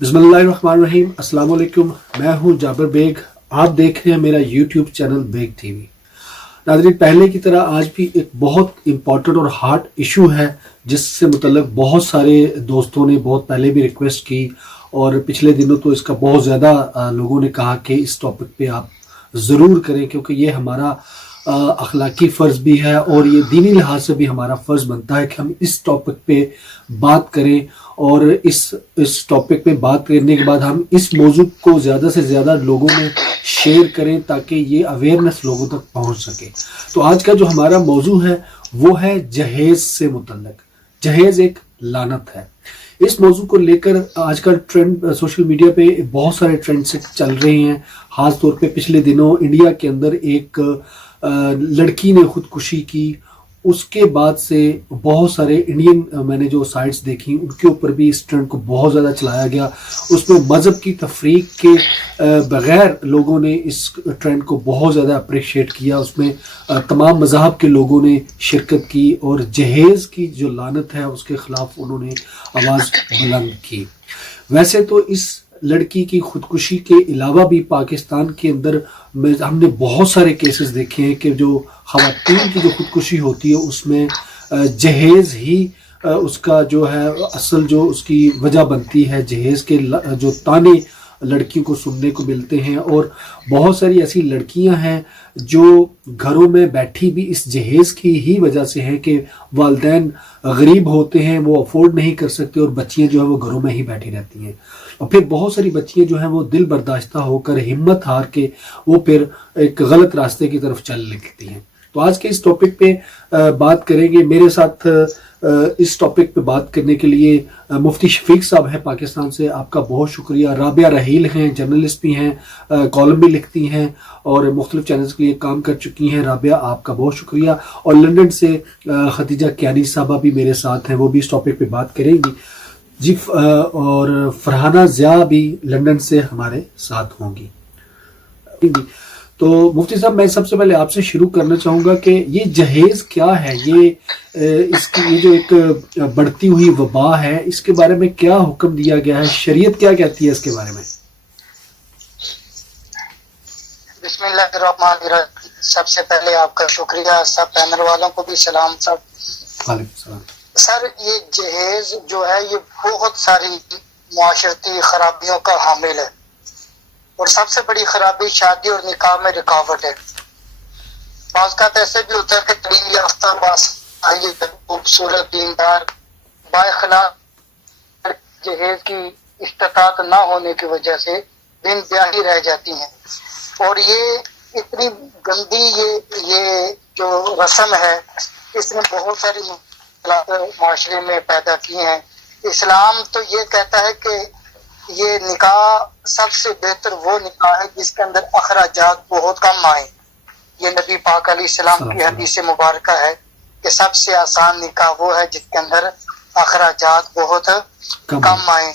बिस्मिल्लाहिर्रहमानिर्रहीम। अस्सलाम वालेकुम। मैं हूं जाबिर बेग। आप देख रहे हैं मेरा यूट्यूब चैनल बेग टीवी। नाज़रीन, पहले की तरह आज भी एक बहुत इम्पॉर्टेंट और हार्ट इशू है जिससे मुतल्लिक बहुत सारे दोस्तों ने बहुत पहले भी रिक्वेस्ट की और पिछले दिनों तो इसका बहुत ज़्यादा लोगों ने कहा कि इस टॉपिक पे आप ज़रूर करें, क्योंकि ये हमारा अखलाकी फ़र्ज़ भी है और ये दीनी लिहाज से भी हमारा फ़र्ज़ बनता है कि हम इस टॉपिक पे बात करें। और इस टॉपिक पे बात करने के बाद हम इस मौजू को ज़्यादा से ज़्यादा लोगों में शेयर करें ताकि ये अवेयरनेस लोगों तक पहुंच सके। तो आज का जो हमारा मौजू है वो है जहेज़ से मुतल्लिक। जहेज़ एक लानत है। इस मौजू को लेकर आजकल ट्रेंड सोशल मीडिया पे बहुत सारे ट्रेंड से चल रहे हैं। खास तौर पे पिछले दिनों इंडिया के अंदर एक लड़की ने खुदकुशी की। उसके बाद से बहुत सारे इंडियन मैंने जो साइट्स देखी उनके ऊपर भी इस ट्रेंड को बहुत ज़्यादा चलाया गया। उसमें मज़हब की तफरीक के बग़ैर लोगों ने इस ट्रेंड को बहुत ज़्यादा अप्रिशिएट किया। उसमें तमाम मज़हब के लोगों ने शिरकत की और जहेज़ की जो लानत है उसके ख़िलाफ़ उन्होंने आवाज़ बुलंद की। वैसे तो इस लड़की की खुदकुशी के अलावा भी पाकिस्तान के अंदर हमने बहुत सारे केसेस देखे हैं कि जो ख़वातीन की जो खुदकुशी होती है उसमें जहेज़ ही उसका जो है असल जो उसकी वजह बनती है। जहेज़ के जो ताने लड़कियों को सुनने को मिलते हैं और बहुत सारी ऐसी लड़कियां हैं जो घरों में बैठी भी इस जहेज़ की ही वजह से हैं कि वालिदैन गरीब होते हैं, वो अफोर्ड नहीं कर सकते और बच्चियां जो है वो घरों में ही बैठी रहती हैं। और फिर बहुत सारी बच्चियां जो हैं वो दिल बर्दाश्ता होकर हिम्मत हार के वो फिर एक गलत रास्ते की तरफ चल निकलती हैं। तो आज के इस टॉपिक पे बात करेंगे। मेरे साथ इस टॉपिक पे बात करने के लिए मुफ्ती शफीक साहब हैं पाकिस्तान से, आपका बहुत शुक्रिया। राबिया रहील हैं, जर्नलिस्ट भी हैं, कॉलम भी लिखती हैं और मुख्तलिफ चैनल्स के लिए काम कर चुकी हैं। राबिया, आपका बहुत शुक्रिया। और लंदन से खदीजा कियानी साहबा भी मेरे साथ हैं, वो भी इस टॉपिक पे बात करेंगी जी। और फरहाना ज़िया भी लंदन से हमारे साथ होंगी। तो मुफ्ती साहब, मैं सबसे पहले आपसे शुरू करना चाहूँगा कि ये जहेज़ क्या है, ये जो एक बढ़ती हुई वबा है, इसके बारे में क्या हुक्म दिया गया है, शरीयत क्या कहती है इसके बारे में? बिस्मिल्लाहिर्रहमानिर्रहीम। सबसे पहले आपका शुक्रिया, सब पैनल वालों को भी सलाम। सर, ये जहेज़ जो है ये बहुत सारी मुआशरती खराबियों का हामिल है और सबसे बड़ी खराबी शादी और निकाह में रुकावट है। बाज़ ऐसे भी होता है कि तालीम याफ्ता खूबसूरत दीनदार बाइखलाक जहेज की इस्तात ना होने की वजह से बिन ब्याही रह जाती हैं। और ये इतनी गंदी ये जो रस्म है इसने बहुत सारी माशरे में पैदा की हैं। इस्लाम तो ये कहता है कि ये निकाह सबसे बेहतर वो निकाह है जिसके अंदर अखराजात बहुत कम आए। ये नबी पाक अलैहिस्सलाम की हदीस मुबारक है कि सबसे आसान निकाह वो है जिसके अंदर अखराजात बहुत कम आए।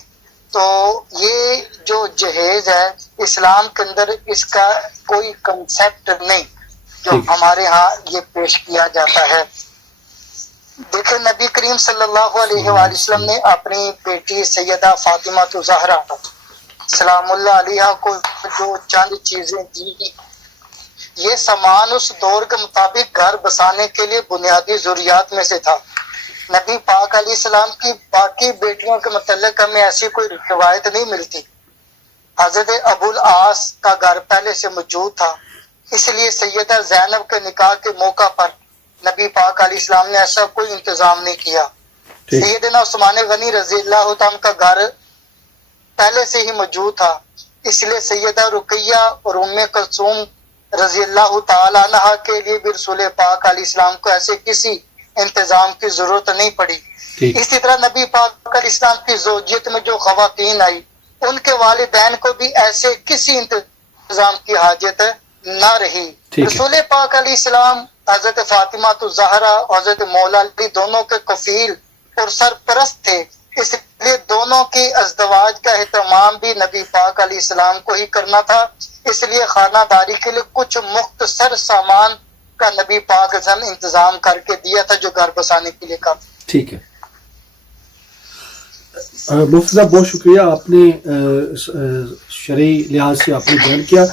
तो ये जो जहेज है इस्लाम के अंदर इसका कोई कंसेप्ट नहीं जो हमारे यहाँ ये पेश किया जाता है। देखिए, नबी करीम सल्लल्लाहु अलैहि वसल्लम ने अपनी बेटी सैयदा फातिमा ज़हरा सलामुल्लाह अलैहा को जो चंद चीजें दी, ये सामान उस दौर के मुताबिक घर बसाने के लिए बुनियादी जरूरियात में से था। नबी पाक अलैहिस्सलाम की बाकी बेटियों के मुतल्लिक हमें ऐसी कोई रिवायत नहीं मिलती। हजरत अबुल आस का घर पहले से मौजूद था, इसलिए सैयदा ज़ैनब के निकाह के मौका पर नबी पाक अलैहिस्सलाम ने ऐसा कोई इंतजाम नहीं किया। सैयदना उस्मान गनी रज़ी अल्लाह तआला का घर पहले से ही मौजूद था, इसलिए सैयदा रुकैया और उम्मे कुलसूम रज़ी अल्लाह तआला अन्हा के लिए भी रसूल पाक अलैहिस्सलाम को ऐसे किसी इंतजाम की जरूरत नहीं पड़ी। इसी तरह नबी पाक अलैहिस्सलाम की ज़ौजियत में जो खवातीन आई उनके वालिदैन को भी ऐसे किसी इंतजाम की हाजत न रही। रसूल पाक अलैहिस्सलाम हजरत फातिमा ज़हरा और हजरत मौला अली दोनों के कफील और सरपरस्त थे, इसलिए दोनों की अज़दवाज का एहतमाम भी नबी पाक अलैहिस्सलाम को ही करना था। इसलिए खानादारी के लिए कुछ मुख्तसर सामान का नबी पाक ने इंतजाम करके दिया था जो घर बसाने के लिए काम। ठीक है। मुफ्ती साहब बहुत शुक्रिया, आपने शरई लिहाज से आपने बयान किया।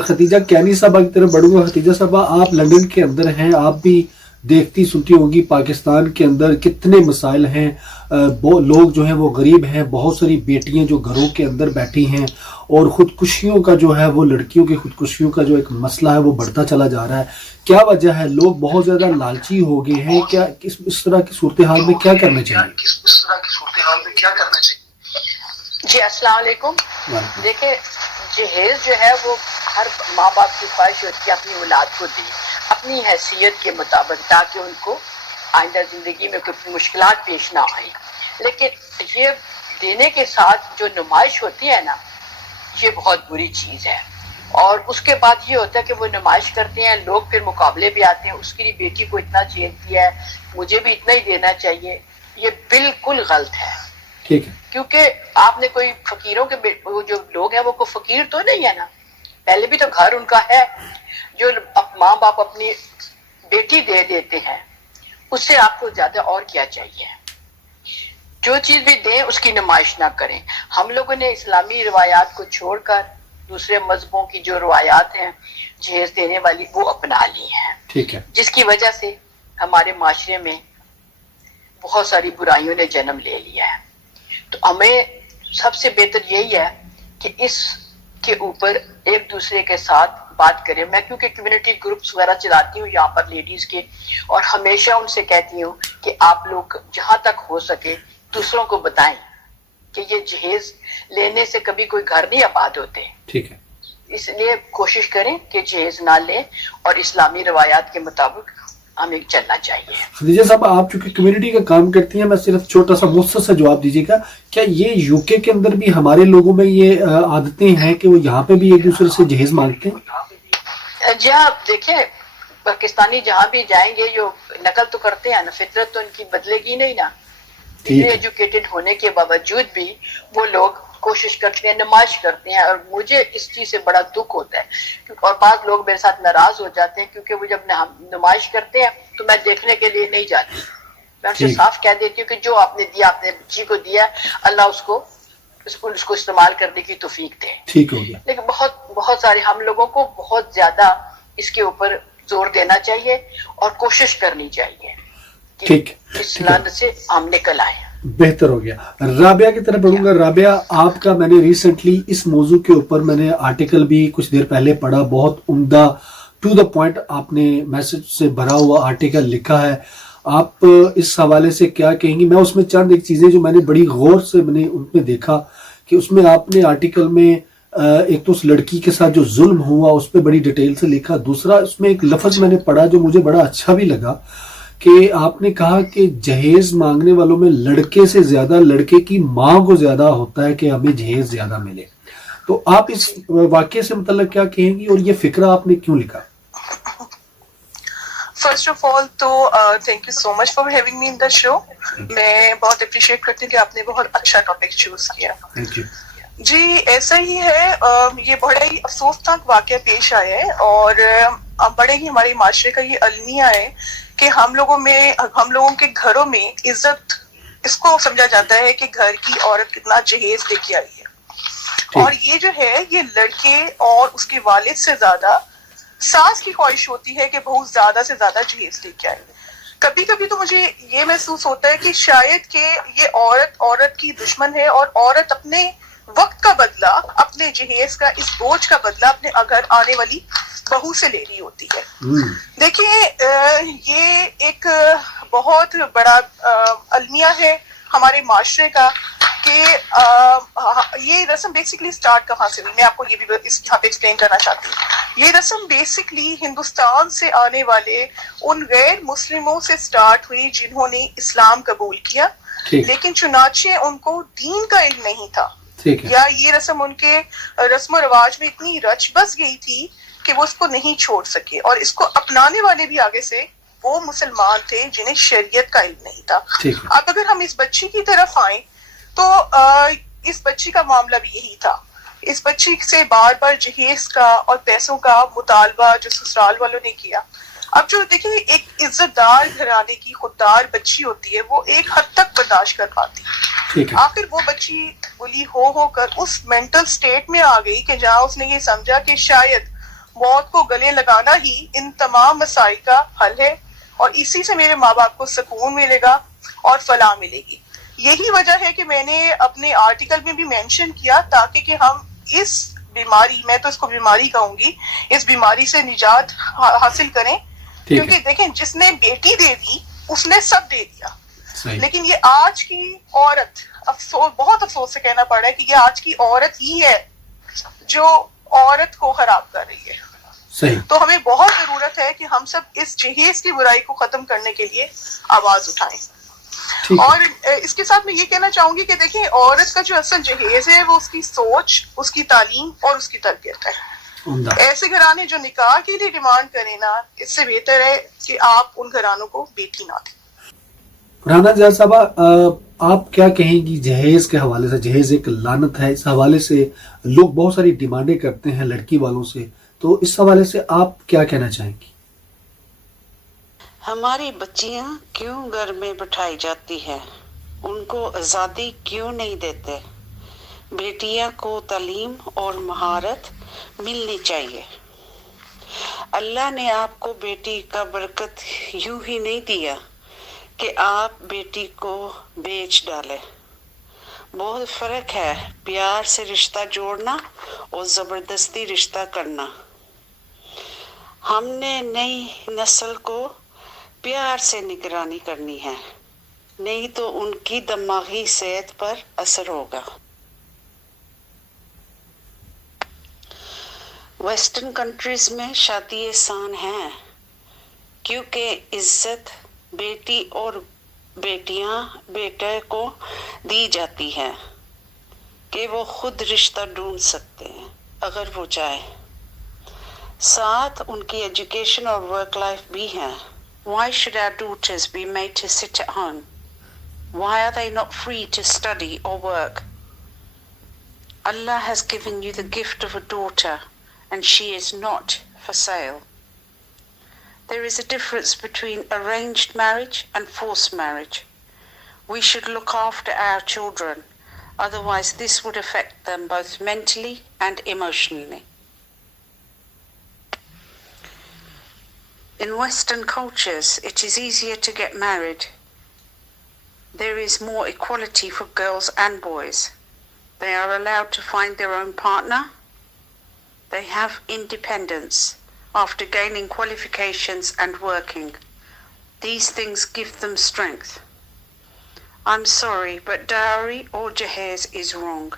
खतीजा कैनी साहबा की तरफ बढ़ूंगा। खतीजा साहबा, आप लंदन के अंदर हैं, आप भी देखती सुनती होंगी पाकिस्तान के अंदर कितने मसाइल हैं। वो लोग जो हैं वो गरीब हैं, बहुत सारी बेटियां जो घरों के अंदर बैठी हैं, और ख़ुदकुशियों का जो है वो लड़कियों की ख़ुदकुशियों का जो एक मसला है वो बढ़ता चला जा रहा है। क्या वजह है? लोग बहुत ज़्यादा लालची हो गए हैं क्या? इस तरह की सूरत हाल में क्या करना चाहिए? जी अस्सलाम वालेकुम। देखिए, जहेज जो है वो हर माँ बाप की ख्वाहिश होती है अपनी औलाद को दी अपनी हैसियत के मुताबिक, ताकि उनको आइंदा ज़िंदगी में कोई मुश्किलात पेश ना आए। लेकिन ये देने के साथ जो नुमाइश होती है ना, ये बहुत बुरी चीज़ है। और उसके बाद ये होता है कि वो नुमाइश करते हैं, लोग फिर मुकाबले भी आते हैं, उसकी बेटी को इतना जहेज दिया है, मुझे भी इतना ही देना चाहिए। ये बिल्कुल गलत है। ठीक है, क्योंकि आपने कोई फकीरों के वो जो लोग हैं वो कोई फकीर तो नहीं है ना, पहले भी तो घर उनका है। जो माँ बाप अपनी बेटी दे देते हैं, उससे आपको ज्यादा और क्या चाहिए? जो चीज भी दें उसकी नुमाइश ना करें। हम लोगों ने इस्लामी रिवायात को छोड़कर दूसरे मजहबों की जो रिवायात हैं जहेज देने वाली, वो अपना ली हैं। ठीक है, जिसकी वजह से हमारे माशरे में बहुत सारी बुराइयों ने जन्म ले लिया है। तो हमें सबसे बेहतर यही है कि इसके ऊपर एक दूसरे के साथ बात करें। मैं क्योंकि कम्युनिटी ग्रुप्स वगैरह चलाती हूँ यहाँ पर लेडीज के, और हमेशा उनसे कहती हूँ कि आप लोग जहाँ तक हो सके दूसरों को बताएं कि ये जहेज लेने से कभी कोई घर नहीं आबाद होते। ठीक है, इसलिए कोशिश करें कि जहेज ना लें और इस्लामी रवायात के मुताबिक हमें चलना चाहिए। खदीजा साहब, आप चूंकि कम्युनिटी का काम करती हैं, मैं सिर्फ छोटा सा मुख्तसर जवाब दीजिएगा, क्या ये यूके के अंदर भी हमारे लोगों में ये आदतें हैं कि वो यहाँ पे भी एक दूसरे से जहेज मांगते हैं? जी हाँ, देखिए पाकिस्तानी जहाँ भी जाएंगे जो नकल तो करते हैं ना, फितरत तो उनकी बदलेगी नहीं ना। इतने एजुकेटेड होने के बावजूद भी वो लोग कोशिश करते हैं, नुमाइश करते हैं, और मुझे इस चीज से बड़ा दुख होता है। और बाद लोग मेरे साथ नाराज हो जाते हैं क्योंकि वो जब नुमाइश करते हैं तो मैं देखने के लिए नहीं जाती। मैं उनसे साफ कह देती हूँ कि जो आपने दिया, आपने बच्ची को दिया, अल्लाह उसको इस्तेमाल करने की तौफीक दे। ठीक हो गया। लेकिन बहुत सारे हम लोगों को बहुत ज्यादा इसके ऊपर जोर देना चाहिए और कोशिश करनी चाहिए कि इस लानत से हम निकल आए। बेहतर हो गया। राबिया की तरफ बढ़ूंगा। राबिया, आपका मैंने रिसेंटली इस मौजू के ऊपर मैंने आर्टिकल भी कुछ देर पहले पढ़ा, बहुत उम्दा टू द पॉइंट आपने मैसेज से भरा हुआ आर्टिकल लिखा है। आप इस हवाले से क्या कहेंगी? मैं उसमें चंद एक चीजें जो मैंने बड़ी गौर से मैंने उनमें देखा कि उसमें आपने आर्टिकल में एक तो उस लड़की के साथ जो जुल्म हुआ उस पर बड़ी डिटेल से लिखा। दूसरा, उसमें एक लफ्ज मैंने पढ़ा जो मुझे बड़ा अच्छा भी लगा कि आपने कहा कि जहेज मांगने वालों में लड़के से ज्यादा लड़के की माँ को ज्यादा होता है कि हमें जहेज ज्यादा मिले। तो आप इस वाक्य से मतलब क्या कहेंगी और ये फिक्रा आपने क्यों लिखा? फर्स्ट ऑफ ऑल तो thank you so much for having me in the show. मैं बहुत अप्रिशिएट करती हूँ कि आपने बहुत अच्छा टॉपिक चूज किया। थैंक यू जी। ऐसा ही है, ये बड़ा ही अफसोसनाक वाकया पेश आया है और बड़े ही हमारे माशरे का ये अलमिया है कि हम लोगों के घरों में इज्जत इसको समझा जाता है कि घर की औरत कितना जहेज लेके आई है, और ये जो है ये लड़के और उसके वालिद से ज्यादा सास की ख्वाहिश होती है कि बहुत ज्यादा से ज्यादा जहेज लेके आए। कभी कभी तो मुझे ये महसूस होता है कि शायद कि ये औरत की दुश्मन है और औरत अपने वक्त का बदला, अपने जहेज का इस बोझ का बदला अपने घर आने वाली बहू से ले रही होती है। देखिए, ये एक बहुत बड़ा अलमिया है हमारे माशरे का कि ये रस्म बेसिकली स्टार्ट कहाँ से हुई, मैं आपको ये भी यहाँ पे एक्सप्लेन करना चाहती हूँ। ये रस्म बेसिकली हिंदुस्तान से आने वाले उन गैर मुस्लिमों से स्टार्ट हुई जिन्होंने इस्लाम कबूल किया, लेकिन चुनाचे उनको दीन का इल्म नहीं था, या ये रस्म उनके रस्म रिवाज में इतनी रच बस गई थी कि वो इसको नहीं छोड़ सके, और इसको अपनाने वाले भी आगे से वो मुसलमान थे जिन्हें शरीयत का इल्म नहीं था। अब अगर हम इस बच्ची की तरफ आए तो इस बच्ची का मामला भी यही था। इस बच्ची से बार बार जहेज का और पैसों का मुतालबा जो ससुराल वालों ने किया। अब जो देखिए, एक इज्जतदार घराने की खुददार बच्ची होती है वो एक हद तक बर्दाश्त कर पाती है, ٹھیک ہے. آخر وہ بچی بلی ہو کر اس مینٹل سٹیٹ میں آ گئی کہ جہاں اس نے یہ سمجھا کہ شاید موت کو گلے لگانا ہی ان تمام مسائل کا حل ہے اور اسی سے میرے ماں باپ کو سکون ملے گا اور فلاح ملے گی. یہی وجہ ہے کہ میں نے اپنے آرٹیکل میں بھی مینشن کیا تاکہ کہ ہم اس بیماری، میں تو اس کو بیماری کہوں گی، اس بیماری سے نجات حاصل کریں. کیونکہ دیکھیں جس نے بیٹی دے دی اس نے سب دے دیا، لیکن یہ آج کی عورت، افسوس، بہت افسوس سے کہنا پڑ رہا ہے کہ یہ آج کی عورت ہی ہے جو عورت کو خراب کر رہی ہے. صحیح. تو ہمیں بہت ضرورت ہے کہ ہم سب اس جہیز کی برائی کو ختم کرنے کے لیے آواز اٹھائیں. اور اس کے ساتھ میں یہ کہنا چاہوں گی کہ دیکھیں عورت کا جو اصل جہیز ہے وہ اس کی سوچ، اس کی تعلیم اور اس کی تربیت ہے. ایسے گھرانے جو نکاح کے لیے ڈیمانڈ کریں نا، اس سے بہتر ہے کہ آپ ان گھرانوں کو بیٹی نہ دیں. رانا جہاز صاحبہ، آپ کیا کہیں گی جہیز کے حوالے سے؟ جہیز ایک لعنت ہے، اس حوالے سے لوگ بہت ساری ڈیمانڈیں کرتے ہیں لڑکی والوں سے، تو اس حوالے سے آپ کیا کہنا چاہیں گی؟ ہماری بچیاں کیوں گھر میں بٹھائی جاتی ہیں؟ ان کو آزادی کیوں نہیں دیتے؟ بیٹیاں کو تعلیم اور مہارت ملنی چاہیے. اللہ نے آپ کو بیٹی کا برکت یوں ہی نہیں دیا کہ آپ بیٹی کو بیچ ڈالے. بہت فرق ہے پیار سے رشتہ جوڑنا اور زبردستی رشتہ کرنا. ہم نے نئی نسل کو پیار سے نگرانی کرنی ہے، نہیں تو ان کی دماغی صحت پر اثر ہوگا. ویسٹرن کنٹریز میں شادی آسان ہے کیونکہ عزت بیٹی اور بیٹیاں بیٹے کو دی جاتی ہے کہ وہ خود رشتہ ڈھونڈ سکتے ہیں اگر وہ چاہے. ساتھ ان کی ایجوکیشن اور ورک لائف بھی ہے. Why should our daughters be made to sit at home? Why are they not free to study or work? Allah has given you the gift of a daughter and she is not for sale. There is a difference between arranged marriage and forced marriage. We should look after our children, otherwise this would affect them both mentally and emotionally. In Western cultures, it is easier to get married. There is more equality for girls and boys. They are allowed to find their own partner. They have independence after gaining qualifications and working. These things give them strength. I'm sorry, but dowry or jahez is wrong.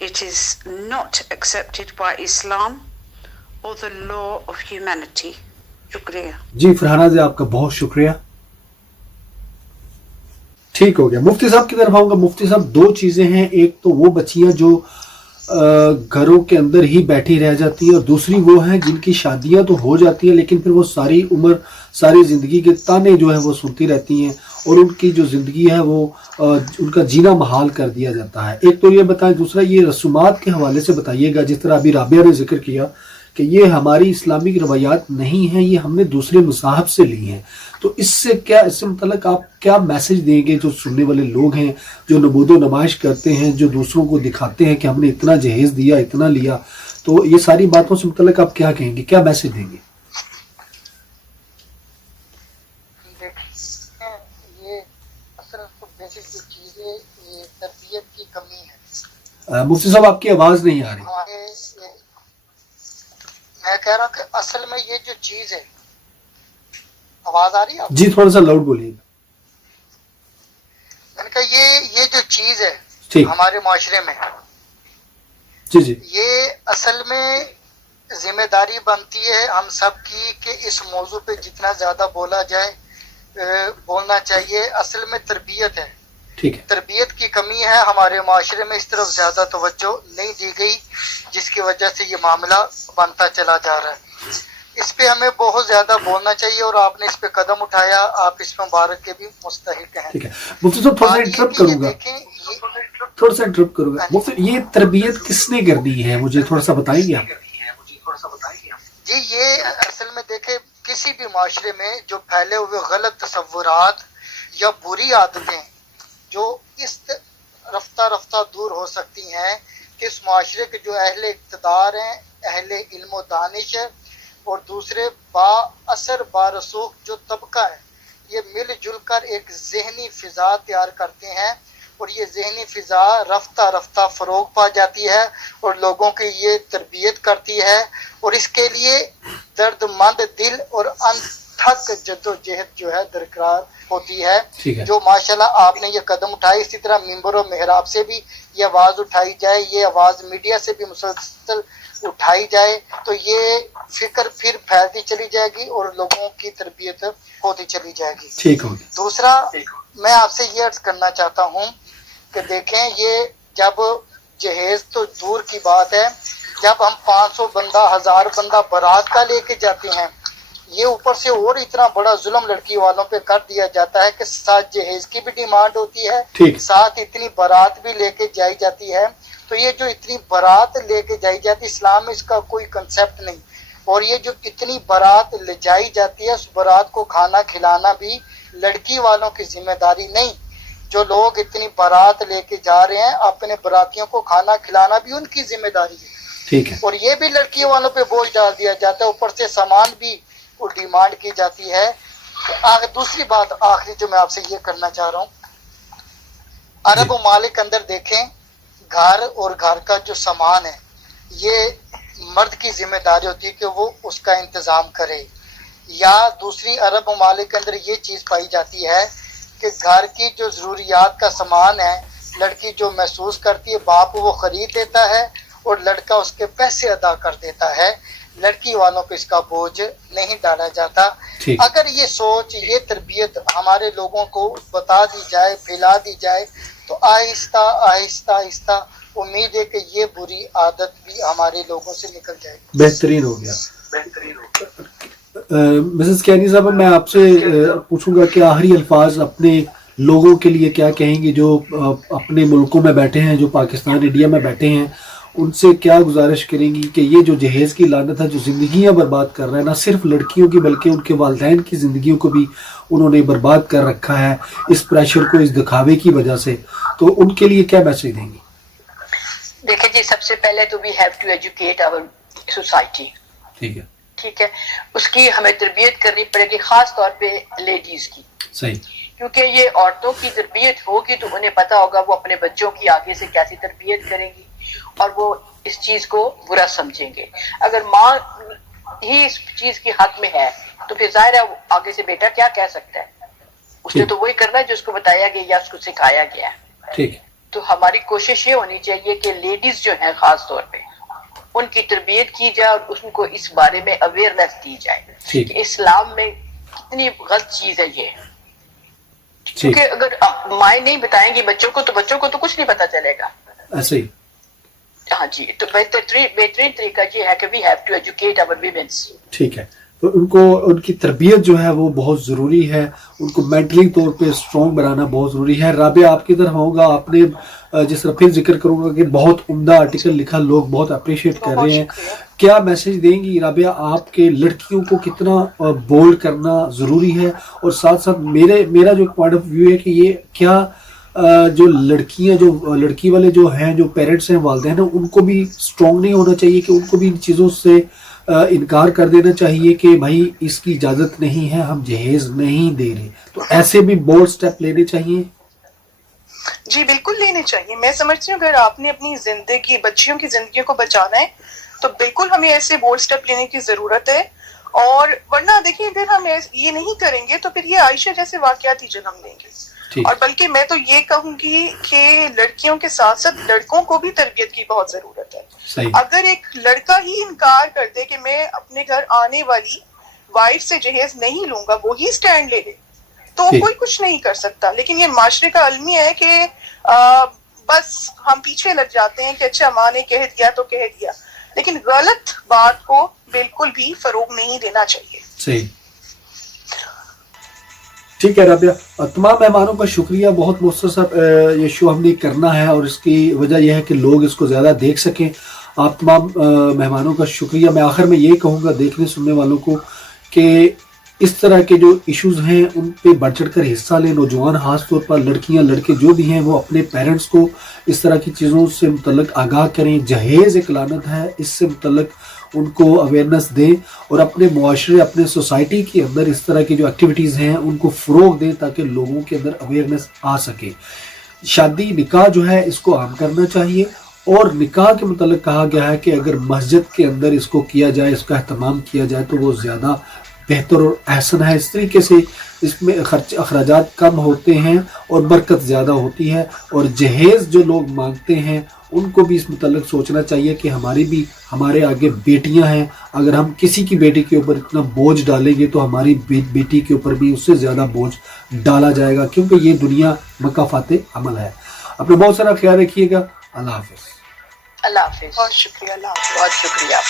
It is not accepted by Islam or the law of humanity. شکریہ جی. فرحانہ جی آپ کا بہت شکریہ. ٹھیک ہو گیا. مفتی صاحب کی طرف آؤں گا. مفتی صاحب، دو چیزیں ہیں، ایک تو وہ بچیاں جو گھروں کے اندر ہی بیٹھی رہ جاتی ہیں اور دوسری وہ ہیں جن کی شادیاں تو ہو جاتی ہیں لیکن پھر وہ ساری عمر، ساری زندگی کے تانے جو ہے وہ سنتی رہتی ہیں اور ان کی جو زندگی ہے وہ ان کا جینا محال کر دیا جاتا ہے. ایک تو یہ بتائیں، دوسرا یہ رسومات کے حوالے سے بتائیے گا. جس طرح ابھی رابعہ نے ذکر کیا کہ یہ ہماری اسلامک روایات نہیں ہیں، یہ ہم نے دوسرے مذاہب سے لی ہیں، تو اس سے متعلق آپ کیا میسج دیں گے جو سننے والے لوگ ہیں، جو نمود و نمائش کرتے ہیں، جو دوسروں کو دکھاتے ہیں کہ ہم نے اتنا جہیز دیا، اتنا لیا، تو یہ ساری باتوں سے متعلق آپ کیا کہیں گے، کیا میسج دیں گے؟ یہ اصل بیسک جو چیز ہے یہ تربیت کی کمی ہے. مفتی صاحب آپ کی آواز نہیں آ رہی. میں کہہ رہا ہوں کہ اصل میں یہ جو چیز ہے، آواز آ رہی ہے جی؟ تھوڑا سا لاؤڈ بولیے. میں نے کہا یہ جو چیز ہے ہمارے معاشرے میں، جی یہ اصل میں ذمہ داری بنتی ہے ہم سب کی کہ اس موضوع پہ جتنا زیادہ بولا جائے، بولنا چاہیے. اصل میں تربیت ہے. تربیت کی کمی ہے ہمارے معاشرے میں، اس طرف زیادہ توجہ نہیں دی گئی جس کی وجہ سے یہ معاملہ بنتا چلا جا رہا ہے. اس پہ ہمیں بہت زیادہ بولنا چاہیے اور آپ نے اس پہ قدم اٹھایا، آپ اس پہ مبارک کے بھی مستحق ہیں. ٹھیک ہے مفتی صاحب، تھوڑا سا انٹرپٹ کروں گا. مفتی یہ تربیت کس نے کرنی ہے، مجھے تھوڑا سا بتائیں گے آپ؟ جی یہ اصل میں دیکھیں کسی بھی معاشرے میں جو پھیلے ہوئے غلط تصورات یا بری عادتیں جو اس رفتہ دور ہو سکتی ہیں کہ اس معاشرے کے جو اہل اقتدار ہیں، اہل علم و دانش ہے، اور دوسرے با اثر بارسوخ جو طبقہ ہے، یہ مل جل کر ایک ذہنی فضا تیار کرتے ہیں، اور یہ ذہنی فضا رفتہ رفتہ فروغ پا جاتی ہے اور لوگوں کی یہ تربیت کرتی ہے، اور اس کے لیے درد مند دل اور انتھک جد و جہد جو ہے درکار ہوتی ہے، جو ماشاءاللہ آپ نے یہ قدم اٹھائی۔ اسی طرح ممبر و محراب سے بھی یہ آواز اٹھائی جائے، یہ آواز میڈیا سے بھی مسلسل اٹھائی جائے، تو یہ فکر پھر پھیلتی چلی جائے گی اور لوگوں کی تربیت ہوتی چلی جائے گی۔ ٹھیک ہوگی۔ دوسرا میں آپ سے یہ عرض کرنا چاہتا ہوں کہ دیکھیں، یہ جب جہیز تو دور کی بات ہے، جب ہم 500 بندہ 1000 بندہ بارات کا لے کے جاتے ہیں، یہ اوپر سے اور اتنا بڑا ظلم لڑکی والوں پہ کر دیا جاتا ہے کہ ساتھ جہیز کی بھی ڈیمانڈ ہوتی ہے، ساتھ اتنی بارات بھی لے کے جائی جاتی ہے۔ تو یہ جو اتنی بارات لے کے جائی جاتی، اسلام میں اس کا کوئی کنسیپٹ نہیں، اور یہ جو اتنی بارات لے جائی جاتی ہے، اس بارات کو کھانا کھلانا بھی لڑکی والوں کی ذمہ داری نہیں۔ جو لوگ اتنی بارات لے کے جا رہے ہیں، اپنے براتیوں کو کھانا کھلانا بھی ان کی ذمہ داری ہے، ٹھیک ہے، اور یہ بھی لڑکی والوں پہ بوجھ ڈال دیا جاتا ہے، اوپر سے سامان بھی ڈیمانڈ کی جاتی ہے۔ دوسری بات آخری جو میں آپ سے یہ کرنا چاہ رہا ہوں، عرب ممالک اندر دیکھیں، گھر اور گھر کا جو سامان ہے، یہ مرد کی ذمہ داری ہوتی ہے کہ وہ اس کا انتظام کرے، یا دوسری عرب ممالک کے اندر یہ چیز پائی جاتی ہے کہ گھر کی جو ضروریات کا سامان ہے، لڑکی جو محسوس کرتی ہے، باپ وہ خرید دیتا ہے اور لڑکا اس کے پیسے ادا کر دیتا ہے، لڑکی والوں کو اس کا بوجھ نہیں ڈالا جاتا۔ اگر یہ سوچ، یہ تربیت ہمارے لوگوں کو بتا دی جائے، پھیلا دی جائے، تو آہستہ آہستہ آہستہ امید ہے کہ یہ بری عادت بھی ہمارے لوگوں سے نکل جائے گی۔ بہترین ہو گیا۔ مسز کینی صاحب، میں آپ سے پوچھوں گا کہ آخری الفاظ اپنے لوگوں کے لیے کیا کہیں گے جو اپنے ملکوں میں بیٹھے ہیں، جو پاکستان انڈیا میں بیٹھے ہیں، ان سے کیا گزارش کریں گی کہ یہ جو جہیز کی لعنت ہے، جو زندگیاں برباد کر رہا ہے، نہ صرف لڑکیوں کی بلکہ ان کے والدین کی زندگیوں کو بھی انہوں نے برباد کر رکھا ہے اس پریشر کو، اس دکھاوے کی وجہ سے، تو ان کے لیے کیا میسج دیں گی؟ دیکھیں جی، سب سے پہلے تو we have to educate our society, ٹھیک ہے، اس کی ہمیں تربیت کرنی پڑے گی، خاص طور پہ لیڈیز کی، صحیح، کیونکہ یہ عورتوں کی تربیت ہوگی تو انہیں پتہ ہوگا وہ اپنے بچوں کی آگے سے کیسی تربیت کریں گی، اور وہ اس چیز کو برا سمجھیں گے۔ اگر ماں ہی اس چیز کی حق میں ہے تو پھر ظاہر ہے آگے سے بیٹا کیا کہہ سکتا ہے، اس نے تو وہی کرنا ہے جو اس کو بتایا گیا یا اس کو سکھایا گیا ہے۔ ٹھیک، تو ہماری کوشش یہ ہونی چاہیے کہ لیڈیز جو ہیں خاص طور پہ ان کی تربیت کی جائے اور ان کو اس بارے میں اویئرنیس دی جائے کہ اسلام میں کتنی غلط چیز ہے یہ، کیونکہ اگر مائیں نہیں بتائیں گی بچوں کو تو بچوں کو تو کچھ نہیں پتا چلے گا۔ ایسے ہی، ہاں جی، تو بہترین طریقہ یہ ہے کہ we have to educate our women's. ٹھیک ہے، تو ان کو ان کی تربیت جو ہے وہ بہت ضروری ہے، ان کو مینٹلی طور پہ اسٹرانگ بنانا بہت ضروری ہے۔ رابعہ، آپ کی طرف ہوگا، آپ نے جس طرح پھر ذکر کروں گا کہ بہت عمدہ آرٹیکل لکھا، لوگ بہت اپریشیٹ کر رہے ہیں، کیا میسج دیں گی رابعہ آپ کے لڑکیوں کو کتنا بولڈ کرنا ضروری ہے، اور ساتھ ساتھ میرا جو پوائنٹ آف ویو ہے کہ یہ کیا جو لڑکیاں، جو لڑکی والے جو ہیں، جو پیرنٹس ہیں، والدین ہیں، ان کو بھی اسٹرانگ نہیں ہونا چاہیے کہ ان کو بھی ان چیزوں سے انکار کر دینا چاہیے کہ بھائی اس کی اجازت نہیں ہے، ہم جہیز نہیں دے رہے، تو ایسے بھی بولڈ سٹیپ لینے چاہیے؟ جی بالکل لینے چاہیے۔ میں سمجھتی ہوں اگر آپ نے اپنی زندگی، بچیوں کی زندگیوں کو بچانا ہے تو بالکل ہمیں ایسے بولڈ سٹیپ لینے کی ضرورت ہے، اور ورنہ دیکھیں اگر ہم یہ نہیں کریں گے تو پھر یہ عائشہ جیسے واقعات ہی جنم لیں گے۔ اور بلکہ میں تو یہ کہوں گی کہ لڑکیوں کے ساتھ ساتھ لڑکوں کو بھی تربیت کی بہت ضرورت ہے۔ اگر ایک لڑکا ہی انکار کر دے کہ میں اپنے گھر آنے والی وائف سے جہیز نہیں لوں گا، وہی اسٹینڈ لے لے، تو کوئی کچھ نہیں کر سکتا۔ لیکن یہ معاشرے کا المیہ ہے کہ بس ہم پیچھے لگ جاتے ہیں کہ اچھا ماں نے کہہ دیا تو کہہ دیا، لیکن غلط بات کو بالکل بھی فروغ نہیں دینا چاہیے۔ صحیح، ٹھیک ہے رابعہ، تمام مہمانوں کا شکریہ، بہت مختصر یہ شو ہم نے کرنا ہے اور اس کی وجہ یہ ہے کہ لوگ اس کو زیادہ دیکھ سکیں۔ آپ تمام مہمانوں کا شکریہ۔ میں آخر میں یہ کہوں گا دیکھنے سننے والوں کو کہ इस तरह के जो इश्यूज हैं उन पे बढ़ चढ़ कर हिस्सा लें। नौजवान खास तौर पर लड़कियां लड़के जो भी हैं वो अपने पेरेंट्स को इस तरह की चीज़ों से मुतल्लिक आगाह करें। जहेज़ एक लानत है, इससे मुतल्लिक उनको अवेयरनेस दें और अपने मुआशरे अपने सोसाइटी के अंदर इस तरह की जो एक्टिविटीज़ हैं उनको फ़रोग दें ताकि लोगों के अंदर अवेयरनेस आ सके। शादी निकाह जो है इसको आम करना चाहिए और निकाह के मुतल्लिक कहा गया है कि अगर मस्जिद के अंदर इसको किया जाए, इसका अहतमाम किया जाए तो वो ज़्यादा बेहतर और अहसन है। इस तरीके से इसमें अखराजात कम होते हैं और बरकत ज़्यादा होती है। और जहेज़ जो लोग मांगते हैं उनको भी इस मुतल्लिक सोचना चाहिए कि हमारे आगे बेटियां हैं, अगर हम किसी की बेटी के ऊपर इतना बोझ डालेंगे तो हमारी बेटी के ऊपर भी उससे ज़्यादा बोझ डाला जाएगा, क्योंकि ये दुनिया मकाफाते अमल है। अपना बहुत सारा ख्याल रखिएगा। अल्लाह हाफिज़। अल्लाह हाफिज़। बहुत शुक्रिया। अल्लाह हाफिज़। बहुत शुक्रिया।